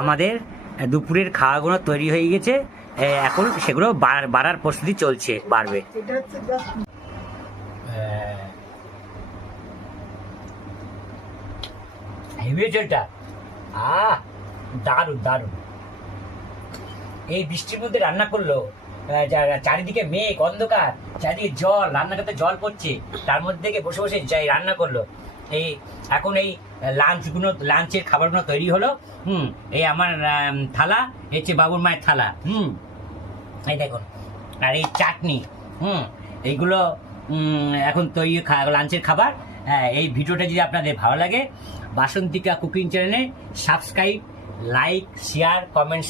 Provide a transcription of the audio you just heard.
আমাদের দুপুরের খাওয়াগুলো তৈরি হয়ে গেছে, এখন সেগুলো বাড়ার প্রস্তুতি চলছে, বাড়বে। হেভি জলটা, দারুণ দারুণ। এই বৃষ্টির মধ্যে রান্না করলো, চারিদিকে মেঘ অন্ধকার, চারিদিকে জল, রান্না করতে জল পড়ছে, তার মধ্যে থেকে বসে বসে যাই রান্না করলো। এই এখন এই লাঞ্চের খাবারগুলো তৈরি হলো। এই আমার থালা, এই হচ্ছে বাবুর মায়ের থালা। এই দেখুন, আর এই চাটনি। এইগুলো এখন তৈরি লাঞ্চের খাবার। এই ভিডিওটা যদি আপনাদের ভালো লাগে, বাসন্তিকা কুকিং চ্যানেলে সাবস্ক্রাইব, লাইক, শেয়ার, কমেন্টস